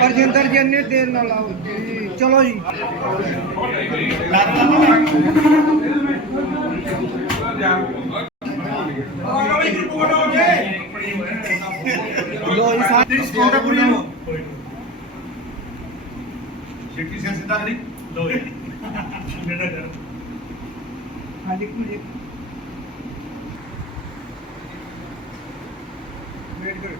ਪਰਜਿੰਦਰ ਜੀ ਇੰਨੇ ਦੇਰ ਨਾਲ ਆਓ ਜੀ। ਚਲੋ ਜੀ। ਲੋ ਜੀ ਸਾਰੇ ਸਪੋਰਟ ਪੂਰੀ ਨੂੰ ਸਿੱਟੀ ਸੇ ਸਿੱਧਾ ਕਰੀ। ਹਾਂਜੀ ਜੀ ਵੇਟ ਕਰੋ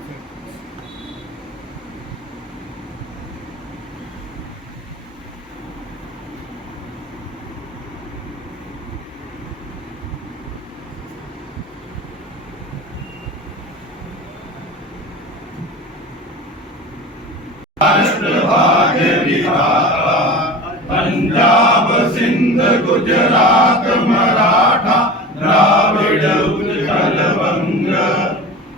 पंजाब सिंध गुजरात मराठा द्राविड उत्कल वंग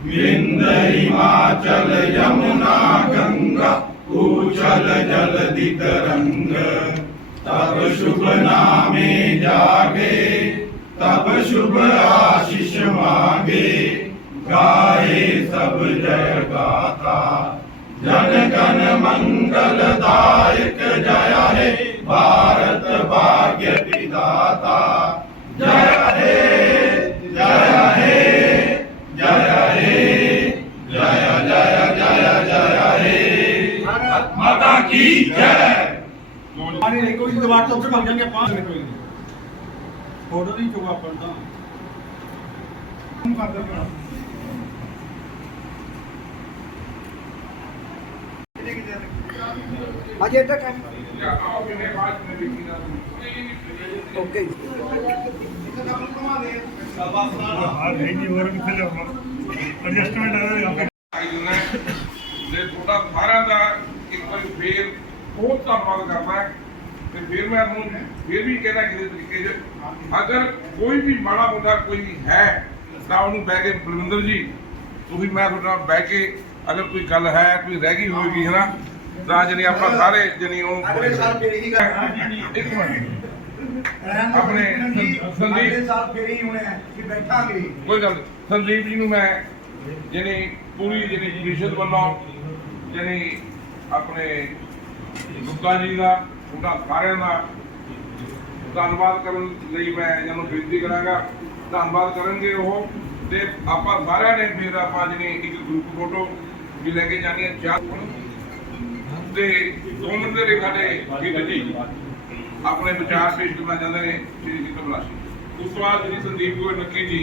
विंद हिमाचल यमुना उछल जलधि तरंग तब शुभ नामे जागे तब शुभ आशीष मांगे गाए सब जय गाथा जन गण मंगल दायक जय हे भारत भाग्य विधाता जय हे जय हे जय हे जय जय जय जय हे माता की जय ਪਾਣੀ ਨਹੀਂ ਕੋਈ ਦੀਵਾਰ ਤੋਂ ਉੱਪਰ ਭੱਜ ਜਾਣਗੇ ਪਾਸ ਨਹੀਂ ਕੋਈ ਫੋਟੋ ਨਹੀਂ ਚੁਗਾ ਆਪਾਂ ਤਾਂ ਕੰਮ ਕਰਦਾ ਪਿਆ ਅਜੇ ਤੱਕ ਓਕੇ ਜੀ। ਐਡਜਸਟਮੈਂਟ ਆ ਤੇ ਤੁਹਾਡਾ ਸਾਰਿਆਂ ਦਾ ਇੱਕ ਵਾਰੀ ਫੇਰ ਬਹੁਤ ਧੰਨਵਾਦ ਕਰਦਾ ਤੇ ਫਿਰ ਮੈਂ ਤੁਹਾਨੂੰ ਫਿਰ ਵੀ ਕਹਿਣਾ ਕਿਸੇ ਤਰੀਕੇ 'ਚ ਅਗਰ ਕੋਈ ਵੀ ਮਾੜਾ ਮੁੰਡਾ ਕੋਈ ਹੈ ਤਾਂ ਉਹਨੂੰ ਬਹਿ ਕੇ ਬਲਵਿੰਦਰ ਜੀ ਤੁਸੀਂ ਮੈਂ ਤੁਹਾਡੇ ਨਾਲ ਬਹਿ ਕੇ ਅਗਰ ਕੋਈ ਗੱਲ ਹੈ ਕੋਈ ਰਹਿ ਗਈ ਹੋਏਗੀ ਹੈ ਨਾ? ਤਾਂ ਜਣੀ ਆਪਾਂ ਸਾਰੇ ਜਣੀ ਉਹ ਇੱਕ ਮਿੰਟ। ਆਪਣੇ ਸੰਦੀਪ ਸਾਲ ਫੇਰ ਹੀ ਹੋਣੇ ਕਿ ਬੈਠਾਂਗੇ। ਕੋਈ ਗੱਲ। ਸੰਦੀਪ ਜੀ ਨੂੰ ਮੈਂ ਜਿਹਨੇ ਪੂਰੀ ਜਿਹੜੀ ਪ੍ਰੀਸ਼ਦ ਵੱਲੋਂ ਜਿਹਨੇ ਆਪਣੇ ਗੁਪਤਾ ਜੀ ਦਾ ਉਹਨਾਂ ਸਾਰਿਆਂ ਦਾ ਧੰਨਵਾਦ ਕਰਨ ਲਈ ਮੈਂ ਇਹਨਾਂ ਨੂੰ ਬੇਨਤੀ ਕਰਾਂਗਾ। ਧੰਨਵਾਦ ਕਰਨਗੇ ਉਹ। ਤੇ ਆਪਾਂ ਸਾਰਿਆਂ ਨੇ ਫਿਰ ਆਪਾਂ ਜਿਹਨੇ ਇੱਕ ਗਰੁੱਪ ਫੋਟੋ ਵੀ ਲੈ ਕੇ ਜਾਣੀ ਹੈ ਚਾਹ ਤੇ ਦੋ ਮਿੰਟ ਦੇ ਲਈ ਸਾਡੇ ਗਿੱਲ ਜੀ ਆਪਣੇ ਵਿਚਾਰ ਪੇਸ਼ ਕਰਨਾ ਚਾਹੁੰਦੇ ਨੇ ਸ਼੍ਰੀ ਜੀ ਕਮਲਾਸ਼ੀ ਉਸ ਤੋਂ ਬਾਅਦ ਜਿਹੜੀ ਸੰਦੀਪ ਗੋਇਲ ਨੱਕੀ ਜੀ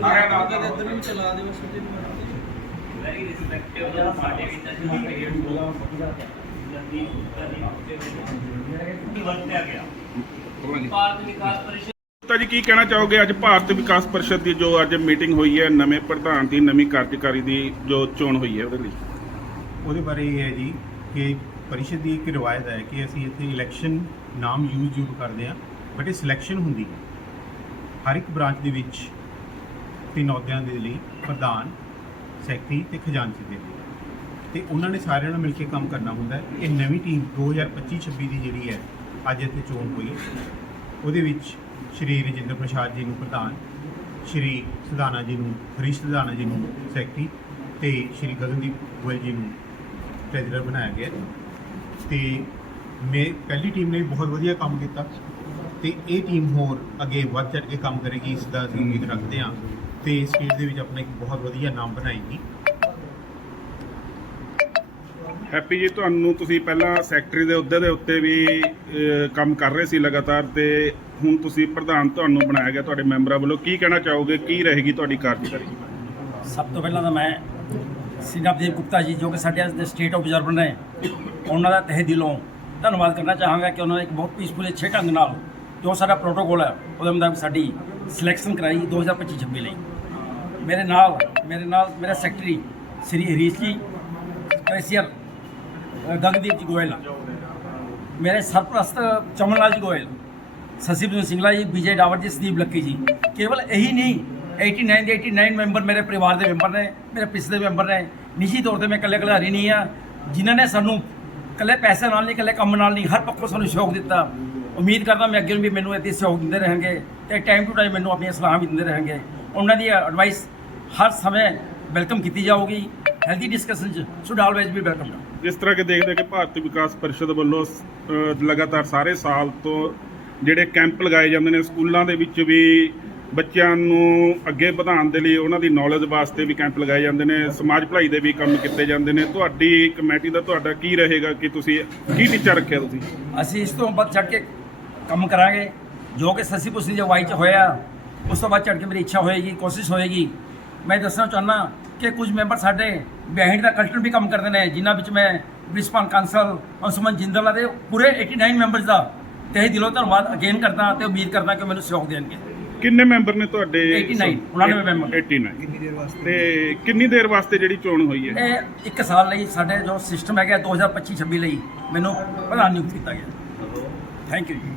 ਸਾਰਿਆਂ ਦਾ ਧੰਨਵਾਦ very respectable ਸਾਡੇ ਵਿੱਚ ਅਸੀਂ ਸਾਡੇ ਜਲਦੀ ਜਲਦੀ ਵਰਤਿਆ ਗਿਆ ਭਾਰਤ ਵਿਕਾਸ ਪਰਿਸ਼ਦ ਤਾਂ ਜੀ ਕੀ ਕਹਿਣਾ ਚਾਹੋਗੇ? ਅੱਜ ਭਾਰਤ ਵਿਕਾਸ ਪਰਿਸ਼ਦ ਦੀ ਜੋ ਅੱਜ ਮੀਟਿੰਗ ਹੋਈ ਹੈ, ਨਵੇਂ ਪ੍ਰਧਾਨ ਦੀ, ਨਵੀਂ ਕਾਰਜਕਾਰੀ ਦੀ ਜੋ ਚੋਣ ਹੋਈ ਹੈ ਉਹਦੇ ਲਈ। ਉਹਦੇ ਬਾਰੇ ਇਹ ਹੈ ਜੀ ਕਿ ਪਰਿਸ਼ਦ ਦੀ ਇੱਕ ਰਿਵਾਇਤ ਹੈ ਕਿ ਅਸੀਂ ਇੱਥੇ ਇਲੈਕਸ਼ਨ ਨਾਮ ਯੂਜ਼ ਜ਼ਰੂਰ ਕਰਦੇ ਹਾਂ ਬਟ ਇਹ ਸਿਲੈਕਸ਼ਨ ਹੁੰਦੀ ਹੈ। ਹਰ ਇੱਕ ਬ੍ਰਾਂਚ ਦੇ ਵਿੱਚ ਤਿੰਨ ਅਹੁਦਿਆਂ ਦੇ ਲਈ ਪ੍ਰਧਾਨ, ਸੈਕਟਰੀ ਤੇ ਖਜ਼ਾਨਚੀ ਦੇ ਲਈ। ਤੇ ਉਹਨਾਂ ਨੇ ਸਾਰਿਆਂ ਨਾਲ ਮਿਲ ਕੇ ਕੰਮ ਕਰਨਾ ਹੁੰਦਾ ਹੈ। ਇਹ ਨਵੀਂ ਟੀਮ 2025-26 ਦੀ ਜਿਹੜੀ ਹੈ, ਅੱਜ ਇੱਥੇ ਚੋਣ ਹੋਈ ਹੈ। ਉਹਦੇ ਵਿੱਚ ਸ਼੍ਰੀ ਰਜਿੰਦਰ ਪ੍ਰਸਾਦ ਜੀ ਨੂੰ ਪ੍ਰਧਾਨ, ਸ਼੍ਰੀ ਸਦਾਨਾ ਜੀ ਨੂੰ, ਹਰੀਸ਼ ਸਦਾਨਾ ਜੀ ਨੂੰ ਸੈਕਟਰੀ ਤੇ ਸ਼੍ਰੀ ਗਗਨਦੀਪ ਗੋਇਲ ਜੀ ਨੂੰ ਟ੍ਰੈਜਰਰ ਬਣਾਇਆ ਗਿਆ ਤੇ ਮੇ, ਪਹਿਲੀ ਟੀਮ ਨੇ ਬਹੁਤ ਵਧੀਆ ਕੰਮ ਕੀਤਾ ਤੇ ਇਹ ਟੀਮ ਹੋਰ ਅੱਗੇ ਵੱਧ ਚੜ ਕੇ ਕੰਮ ਕਰੇਗੀ, ਇਸ ਦਾ ਅਸੀਂ ਉਮੀਦ ਰੱਖਦੇ ਹਾਂ ਤੇ ਸਟੇਟ ਦੇ ਵਿੱਚ ਆਪਣਾ ਇੱਕ ਬਹੁਤ ਵਧੀਆ ਨਾਮ ਬਣਾਏਗੀ। ਹੈਪੀ ਜੀ ਤੁਹਾਨੂੰ ਤੁਸੀਂ ਪਹਿਲਾਂ ਸੈਕਟਰੀ ਦੇ ਅਹੁਦੇ ਦੇ ਉੱਤੇ ਵੀ ਅਹ, ਕੰਮ ਕਰ ਰਹੇ ਸੀ ਲਗਾਤਾਰ ਤੇ ਹੁਣ ਤੁਸੀਂ ਪ੍ਰਧਾਨ ਤੁਹਾਨੂੰ ਬਣਾਇਆ ਗਿਆ ਤੁਹਾਡੇ ਮੈਂਬਰਾਂ ਵੱਲੋਂ। ਕੀ ਕਹਿਣਾ ਚਾਹੋਗੇ? ਕੀ ਰਹੇਗੀ ਤੁਹਾਡੀ ਕਾਰਜਕਾਰੀ? ਸਭ ਤੋਂ ਪਹਿਲਾਂ ਤਾਂ ਮੈਂ ਸ੍ਰੀ ਨਵਦੀਪ ਗੁਪਤਾ ਜੀ ਜੋ ਕਿ ਸਾਡੇ ਦੇ ਸਟੇਟ ਆਬਜ਼ਰਵਰ ਨੇ ਉਹਨਾਂ ਦਾ ਤਹਿ ਦਿਲੋਂ ਧੰਨਵਾਦ ਕਰਨਾ ਚਾਹਾਂਗਾ ਕਿ ਉਹਨਾਂ ਨੇ ਇੱਕ ਬਹੁਤ ਪੀਸਫੁਲ ਅੱਛੇ ਢੰਗ ਨਾਲ ਜੋ ਸਾਡਾ ਪ੍ਰੋਟੋਕੋਲ ਹੈ ਉਹਦੇ ਮੁਤਾਬਿਕ ਸਾਡੀ ਸਿਲੈਕਸ਼ਨ ਕਰਾਈ 2025-26 ਲਈ। ਮੇਰੇ ਨਾਲ ਮੇਰੇ ਨਾਲ ਮੇਰਾ ਸੈਕਟਰੀ ਸ੍ਰੀ ਹਰੀਸ਼ ਜੀ ਕੈਸੀਅਰ ਅ, ਜੀ ਗੋਇਲ। ਮੇਰੇ ਸਰਪ੍ਰਸਤ ਚਮਨ ਲਾਲ ਜੀ ਗੋਇਲ ਸਸੀਬ ਸਿੰਘਲਾ ਜੀ ਵਿਜੇ ਡਾਵਰ ਜੀ ਸਦੀਪ ਲੱਕੀ ਜੀ। ਕੇਵਲ ਇਹੀ ਨਹੀਂ 89 ਦੇ 89 ਮੈਂਬਰ ਮੇਰੇ ਪਰਿਵਾਰ ਦੇ ਮੈਂਬਰ ਨੇ ਮੇਰੇ ਪਿਛਲੇ ਮੈਂਬਰ ਨੇ। ਨਿੱਜੀ ਤੌਰ ਤੇ ਮੈਂ ਇਕੱਲੇ ਖਿਡਾਰੀ ਨਹੀਂ ਆ। ਜਿਨ੍ਹਾਂ ਨੇ ਸਾਨੂੰ ਇਕੱਲੇ ਪੈਸੇ ਨਾਲ ਨਹੀਂ ਇਕੱਲੇ ਕੰਮ ਨਾਲ ਨਹੀਂ ਹਰ ਪੱਖੋਂ ਸਾਨੂੰ ਸਹਿਯੋਗ ਦਿੱਤਾ। ਉਮੀਦ ਕਰਦਾ ਮੈਂ ਅੱਗੇ ਵੀ ਮੈਨੂੰ ਇੱਥੇ ਸਹਿਯੋਗ ਦਿੰਦੇ ਰਹਿਣਗੇ ਤੇ ਟਾਈਮ ਟੂ ਟਾਈਮ ਮੈਨੂੰ ਆਪਣੀਆਂ ਸਲਾਹਾਂ ਵੀ ਦਿੰਦੇ ਰਹਿਣਗੇ। ਉਹਨਾਂ ਦੀ ਐਡਵਾਈਸ ਹਰ ਸਮੇਂ ਵੈਲਕਮ ਕੀਤੀ ਜਾਊਗੀ। ਹੈਲਦੀ ਡਿਸਕਸ਼ਨ ਚ ਸ਼ੁੱਡ ਆਲਵੇਜ਼ ਬੀ ਵੈਲਕਮ ਜਿਸ ਤਰ੍ਹਾਂ ਕਿ ਦੇਖਦੇ ਕਿ ਭਾਰਤੀ ਵਿਕਾਸ ਪਰਿਸ਼ਦ ਵੱਲੋਂ ਲਗਾਤਾਰ ਸਾਰੇ ਸਾਲ ਤੋਂ ਜਿਹੜੇ ਕੈਂਪ ਲਗਾਏ ਜਾਂਦੇ ਨੇ, ਸਕੂਲਾਂ ਦੇ ਵਿੱਚ ਵੀ ਬੱਚਿਆਂ ਨੂੰ ਅੱਗੇ ਵਧਾਉਣ ਦੇ ਲਈ ਉਹਨਾਂ ਦੀ ਨੌਲੇਜ ਵਾਸਤੇ ਵੀ ਕੈਂਪ ਲਗਾਏ ਜਾਂਦੇ ਨੇ, ਸਮਾਜ ਭਲਾਈ ਦੇ ਵੀ ਕੰਮ ਕੀਤੇ ਜਾਂਦੇ ਨੇ। ਤੁਹਾਡੀ ਕਮੇਟੀ ਦਾ ਤੁਹਾਡਾ ਕੀ ਰਹੇਗਾ, ਕਿ ਤੁਸੀਂ, ਕੀ ਟੀਚਾ ਰੱਖਿਆ ਤੁਸੀਂ? ਅਸੀਂ ਇਸ ਤੋਂ ਵੱਧ ਚੜ ਕੇ ਕੰਮ ਕਰਾਂਗੇ। ਜੋ ਕਿ ਸੱਸੀ ਪੁਸਨੀ ਅਗਵਾਈ ਚ ਹੋਇਆ, ਉਸ ਤੋਂ ਬਾਅਦ ਚੜ ਕੇ ਮੇਰੀ ਇੱਛਾ ਹੋਏਗੀ, ਕੋਸ਼ਿਸ਼ ਹੋਏਗੀ। ਮੈਂ ਦੱਸਣਾ ਚਾਹੁੰਦਾ ਕਿ ਕੁਝ ਮੈਂਬਰ ਸਾਡੇ ਬਿਹਾਈਂਡ ਦਾ ਕਲਚਰ ਵੀ ਕੰਮ ਕਰਦੇ ਨੇ ਜਿਨ੍ਹਾਂ ਵਿੱਚ ਮੈਂ ਪ੍ਰਿੰਸੀਪਲ ਕਾਉਂਸਲ ਅੰਸ਼ੁਮਨ ਜਿੰਦਲ ਦੇ ਪੂਰੇ 89 ਮੈਂਬਰਸ ਦਾ ਤਹਿ ਦਿਲੋਂ ਧੰਨਵਾਦ ਅਗੇਨ ਕਰਦਾ ਤੇ ਉਮੀਦ ਕਰਦਾ ਕਿ ਮੈਨੂੰ ਸਹਿਯੋਗ ਦੇਣਗੇ। ਕਿੰਨੇ ਮੈਂਬਰ ਨੇ ਤੁਹਾਡੇ? 89, 99 ਮੈਂਬਰ। 89 ਕਿੰਨੀ ਦੇਰ ਵਾਸਤੇ ਤੇ ਕਿੰਨੀ ਦੇਰ ਵਾਸਤੇ ਜਿਹੜੀ ਚੋਣ ਹੋਈ ਹੈ? ਇਹ ਇੱਕ ਸਾਲ ਲਈ ਸਾਡੇ ਜੋ ਸਿਸਟਮ ਹੈਗਾ 2025-26 ਲਈ ਮੈਨੂੰ ਪ੍ਰਧਾਨ ਨਿਯੁਕਤ ਕੀਤਾ ਗਿਆ। ਥੈਂਕ ਯੂ ਜੀ।